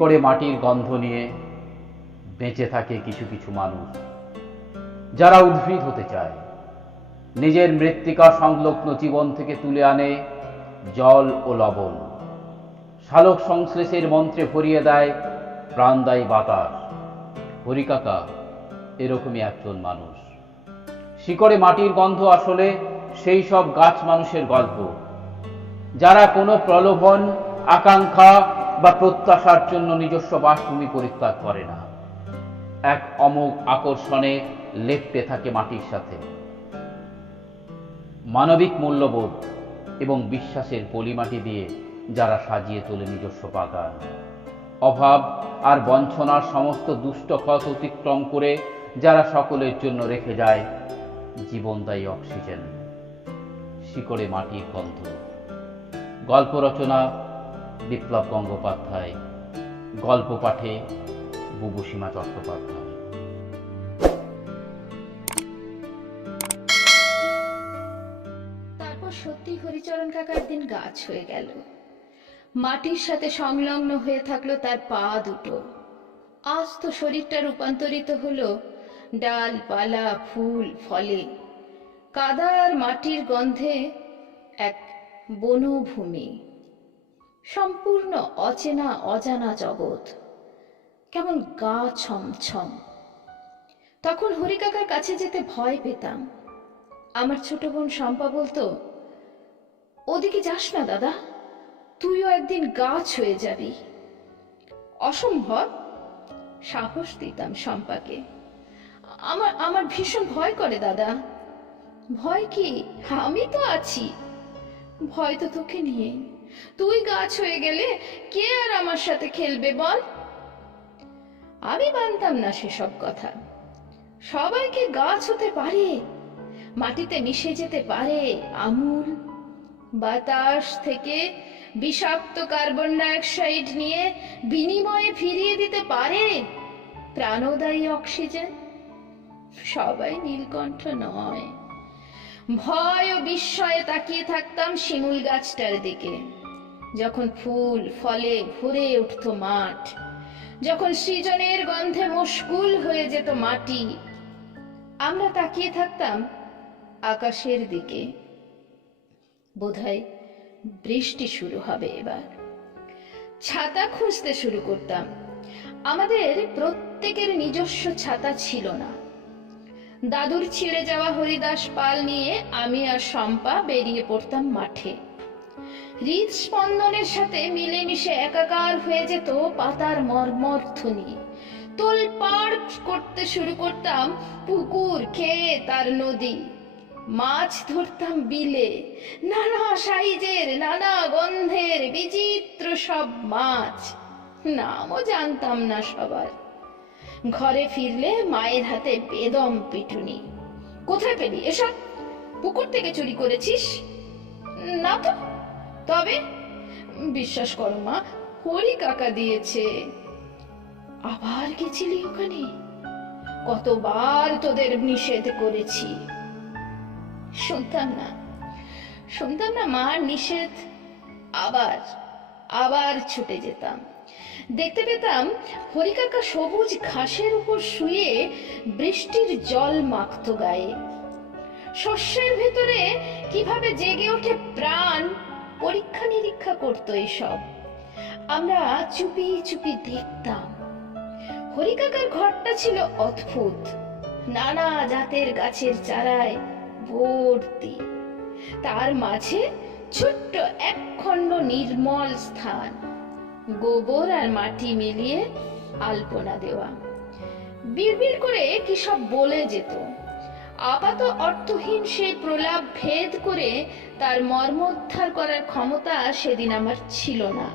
শিকড়ে মাটির গন্ধ নিয়ে বেঁচে থাকে কিছু কিছু মানুষ। যারা উদ্ভিদ হতে চায়, নিজের মৃত্তিকা সংলগ্ন জীবন থেকে তুলে আনে জল ও লবণ। শালক সংশ্লেষের মন্ত্রে ভরিয়ে দেয় প্রাণদায়ী বাতাস। হরিকাকা এরকমই একজন মানুষ। শিকড়ে মাটির গন্ধ আসলে সেই সব গাছ মানুষের গল্প। যারা কোনো প্রলোভন, আকাঙ্ক্ষা বা প্রত্যাশার জন্য নিজস্ব বাসভূমি পরিত্যাগ করে না। এক অমোঘ আকর্ষণে লেপটে থাকে মাটির সাথে। মানবিক মূল্যবোধ এবং বিশ্বাসের পলিমাটি দিয়ে যারা সাজিয়ে তোলে নিজস্ব বাগান। অভাব আর বঞ্চনার সমস্ত দুষ্ট পথ অতিক্রম করে যারা সকলের জন্য রেখে যায় জীবনদায়ী অক্সিজেন। শিকড়ে মাটির গন্ধ। গল্প রচনা বিপ্লব গঙ্গোপাধ্যায় গল্প পাঠে বুবুসীমা চট্টোপাধ্যায়। সত্যি হরিচরণ কাকার দিন গাছ হয়ে গেল। মাটির সাথে সংলগ্ন হয়ে থাকল তার পা দুটো। আজ তো শরীরটা রূপান্তরিত হলো ডাল পালা ফুল, ফলে। কাদা আর মাটির গন্ধে এক বনভূমি। সম্পূর্ণ অচেনা, অজানা জগৎ। কেমন গা ছমছম। তখন হরিকাকার কাছে যেতে ভয় পেতাম। আমার ছোট বোন শম্পা বলতো, ওদিকে যাস না দাদা, তুইও একদিন গাছ হয়ে যাবি। অসম্ভব সাহস দিতাম শম্পাকে। আমার আমার ভীষণ ভয় করে দাদা। ভয় কি? আমি তো আছি। ভয় তো তোকে নিয়ে। তুই গাছ হয়ে গেলে কে আর আমার সাথে খেলবে বল? আমি মানতাম না সেসব কথা। সবাইকে গাছ হতে পারে, মাটিতে মিশে যেতে পারে আমূল। বাতাস থেকে বিষাক্ত কার্বন ডাইঅক্সাইড নিয়ে বিনিময়ে ফিরিয়ে দিতে পারে প্রাণদায়ী অক্সিজেন। সবাই নীলকণ্ঠ নয়। ভয় ও বিস্ময়ে তাকিয়ে থাকতাম শিমুল গাছটার দিকে। যখন ফুল, ফলে ভরে উঠত মাঠ, যখন সৃজনের গন্ধে মুশকুল হয়ে যেত মাটি, আমরা তাকিয়ে থাকতাম আকাশের দিকে। বোধহয় বৃষ্টি শুরু হবে এবার। ছাতা খুঁজতে শুরু করতাম। আমাদের প্রত্যেকের নিজস্ব ছাতা ছিল না। দাদুর ছিঁড়ে যাওয়া হরিদাস পাল নিয়ে আমি আর শম্পা বেরিয়ে পড়তাম মাঠে। হৃদস্পন্দনের সাথে মিলেমিশে একাকার হয়ে যেত পাতার মর্মর্থনী তোলপাড় করতে শুরু করতাম পুকুর, ক্ষেত আর নদী। মাছ ধরতাম বিলে, নানা সাইজের, নানা গন্ধের, বিচিত্র সব মাছ। নামও জানতাম না সবার। ঘরে ফিরলে মায়ের হাতে বেদম পিটুনি। কোথায় পেলি এসব? পুকুর থেকে চুরি করেছিস? না তো? তবে বিশ্বাস করো মা, হরি কাকা দিয়েছে। আবার গেছিলি ওখানে? কতবার তোদের নিষেধ করেছি। শুনতাম না শুনতাম না মার নিষেধ। আবার আবার ছুটে যেতাম। দেখতে পেতাম হরিকাকা সবুজ ঘাসের উপর শুয়ে বৃষ্টির জল মাখত গায়ে। শস্যের ভেতরে কীভাবে জেগে ওঠে প্রাণ পরীক্ষা নিরীক্ষা করতো এসব। আমরা চুপি চুপি দেখতাম। হরিকাকার ঘরটা ছিল অদ্ভুত। নানা জাতের গাছের চারায় ভর্তি। তার মাঝে ছোট্ট এক খণ্ড নির্মল স্থান। গোবর আর মাটি মিলিয়ে আলপনা দেওয়া। বিড়বিড় করে কি সব বলে যেত। আপাত অর্থহীন সেই প্রলাপ ভেদ করে তার মর্মোদ্ধার করার ক্ষমতা সেদিন আমার ছিল না।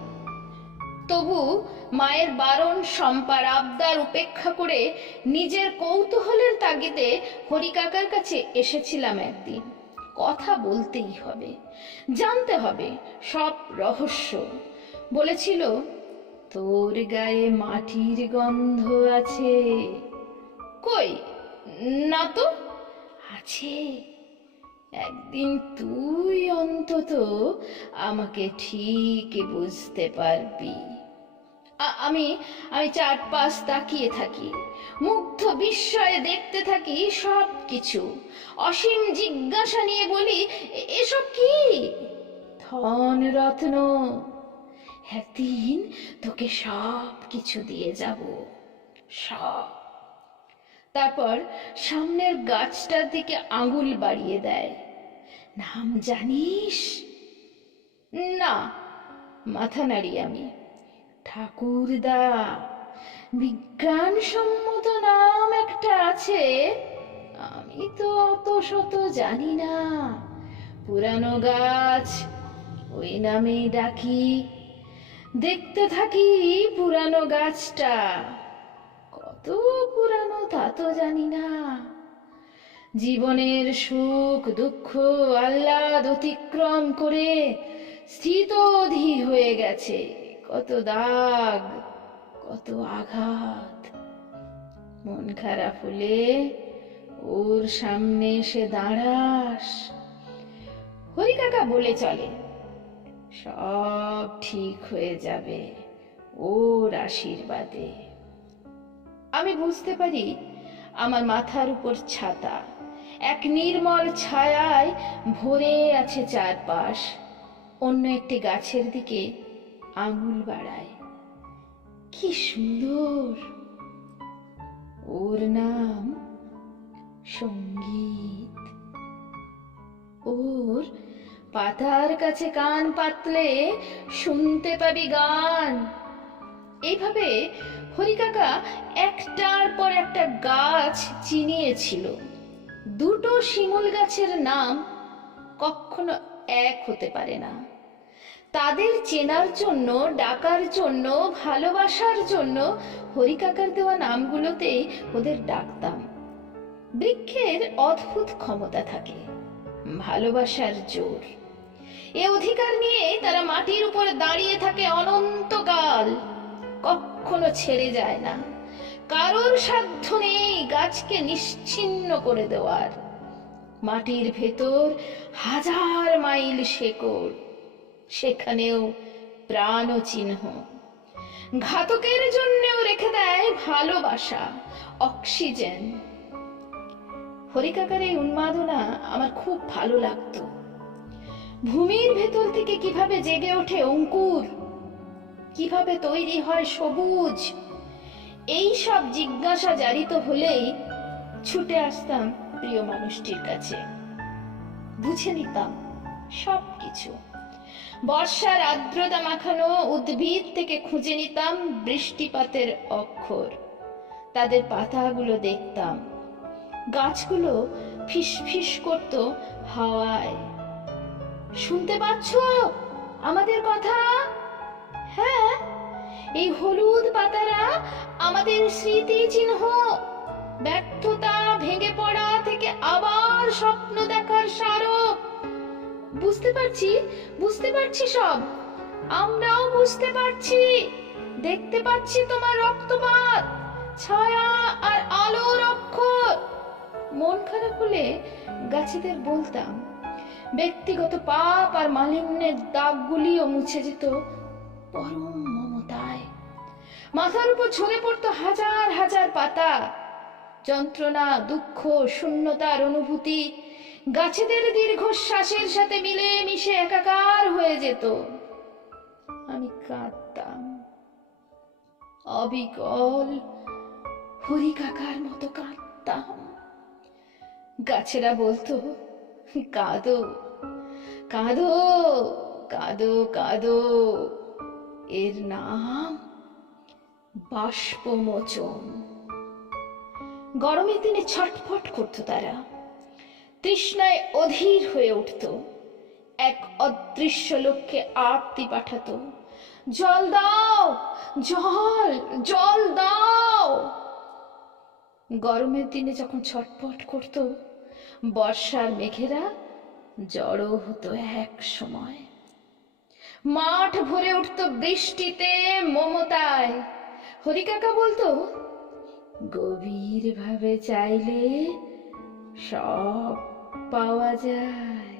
তবু মায়ের বারণ সম্পার আবদার উপেক্ষা করে নিজের কৌতূহলের তাগিদে হরিকাকার কাছে এসেছিলাম একদিন। কথা বলতেই হবে, জানতে হবে সব রহস্য। বলেছিল, তোর গায়ে মাটির গন্ধ আছে। কই? না তো? আছে? একদিন তুই অন্তত আমাকে ঠিক বুঝতে পারবি। আমি আমি চারপাশ তাকিয়ে থাকি, মুগ্ধ বিস্ময়ে দেখতে থাকি সব কিছু অসীম জিজ্ঞাসা নিয়ে বলি এসব কি? ধন রত্ন। একদিন তোকে সব কিছু দিয়ে যাব, সব তারপর সামনের গাছটার দিকে আঙুল বাড়িয়ে দেয়। নাম জানিস? না, মাথা নাড়ি আমি। ঠাকুরদা, বিজ্ঞানসম্মত নাম একটা আছে। আমি তো অত শত জানি না। পুরানো গাছ, ওই নামেই ডাকি। দেখতে থাকি পুরানো গাছটা। কত পুরানো তা জানি না। জীবনের সুখ, দুঃখ, আহ্লাদ অতিক্রম করে স্থিতধী হয়ে গেছে। কত দাগ, কত আঘাত। মন খারাপ হলে ওর সামনে এসে দাঁড়াস। হরি কাকা, বলে চলে। সব ঠিক হয়ে যাবে ওর আশীর্বাদে। আমি বুঝতে পারি আমার মাথার উপর ছাতা। এক নির্মল ছায়ায় ভরে আছে চারপাশ। অন্য একটি গাছের দিকে আঙুল বাড়ায়। কি সুন্দর! ওর নাম সংগীত। ওর পাতার কাছে কান পাতলে শুনতে পাবি গান। এইভাবে হরিকাকা একটার পর একটা গাছ চিনিয়েছিল। দুটো শিমুল গাছের নাম কখনো এক হতে পারে না। তাদের চেনার জন্য, ডাকার জন্য, ভালোবাসার জন্য হরিকাকার দেওয়া নামগুলোতেই ওদের ডাকতাম। বৃক্ষের অদ্ভুত ক্ষমতা থাকে, ভালোবাসার জোর। এ অধিকার নিয়ে তারা মাটির উপর দাঁড়িয়ে থাকে অনন্তকাল। কখনো ছেড়ে যায় না। কারোর সাধ্য নেই গাছকে নিশ্চিন্ন করে দেওয়ার। মাটির ভেতর হাজার মাইল শেকড়, সেখানেও প্রাণ চিহ্ন। ঘাতকের জন্যও রেখে দেয় ভালোবাসা, অক্সিজেন। হরিকাকার এই উন্মাদনা আমার খুব ভালো লাগতো। ভূমির ভেতর থেকে কীভাবে জেগে ওঠে অঙ্কুর কীভাবে তৈরি হয় সবুজ? এই সব জিজ্ঞাসা জারিত হলেই ছুটে আসতাম প্রিয় মানুষটির কাছে। বুঝে নিতাম সব কিছু বর্ষার আর্দ্রতা মাখানো উদ্ভিদ থেকে খুঁজে নিতাম বৃষ্টিপাতের অক্ষর। তাদের পাতাগুলো দেখতাম। গাছগুলো ফিস ফিস করত হাওয়ায়। শুনতে পাচ্ছ? আমাদের কথা? হ্যাঁ? এই হলুদ পাতারা আমাদের স্মৃতি চিহ্ন ব্যর্থতা ভেঙে পড়া থেকে আবার স্বপ্ন দেখার স্মারক। বুঝতে পারছি? বুঝতে পারছি সব। আমরাও বুঝতে পারছি। দেখতে পাচ্ছি তোমার রক্তপাত, ছায়া আর আলোর অক্ষর। মন খারাপ হলে গাছেদের বলতাম, ব্যক্তিগত পাপ আর মালিন্যের দাগগুলিও মুছে যেত পরম মমতায়। মাথার উপর ঝরে পড়তো হাজার হাজার পাতা। যন্ত্রণা, দুঃখ, শূন্যতার অনুভূতি গাছেদের দীর্ঘশ্বাসের সাথে মিলে মিশে একাকার হয়ে যেত। আমি কাঁদতাম। অবিকল হরি কাকার মতো কাঁদতাম। গাছেরা বলতো, কাঁদো কাঁদো কাঁদো কাঁদো। এর নাম বাষ্পমোচন। গরমের দিনে ছটফট করতো তারা। তৃষ্ণায় অধীর হয়ে উঠত। এক অদৃশ্য লোককে আরতি পাঠাতো। জল দাও, জল জল দাও। গরমের দিনে যখন ছটফট করত, বর্ষার মেঘেরা জড়ো হতো এক সময়। মাঠ ভরে উঠত বৃষ্টিতে মমতায়। হরিকাকা বলতো গভীর ভাবে চাইলে সব পাওয়া যায়।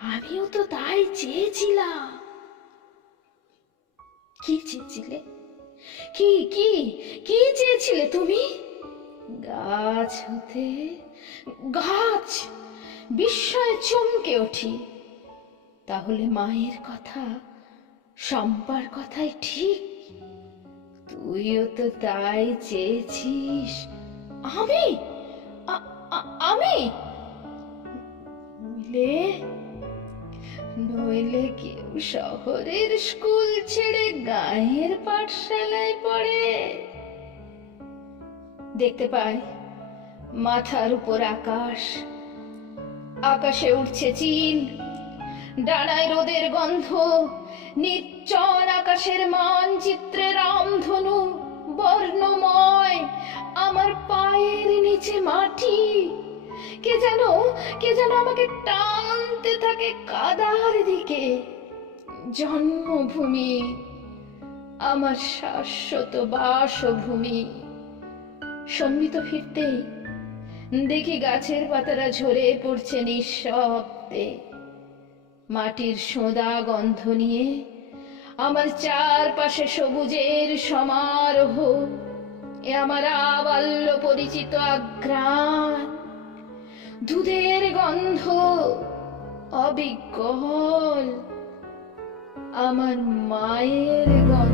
আমিও তো তাই চেয়েছিলাম। কি চেয়েছিলে? কি কি কি চেয়েছিলে তুমি? গাছ হতে, গাছ, বিস্ময়ে চমকে উঠি। তাহলে মায়ের কথা, শম্পার কথাই ঠিক? তুইও তো তাই চেয়েছিস। আমি? আমি? নইলে নইলে কেউ শহরের স্কুল ছেড়ে গায়ের পাঠশালায় পড়ে। দেখতে পাই, মাথার উপর আকাশ, আকাশে উঠছে চিল ডানায় রোদের গন্ধ, নির্জন আকাশের মানচিত্রে রামধনু, বর্ণময় আমার পায়ের নিচে মাটি। কে যেন কে যেন আমাকে টানতে থাকে কাদার দিকে। জন্মভূমি, আমার শাশ্বত বাসভূমি। সম্মিত ফিরতেই দেখি গাছের পাতারা ঝরে পড়ছে নিঃশব্দে। মাটির সোঁদা গন্ধ নিয়ে আমার চারপাশে সবুজের সমারোহ, এ আমার আবাল্য পরিচিত আগ্রাণ। দুধের গন্ধ অবিকল, আমার মায়ের গন্ধ।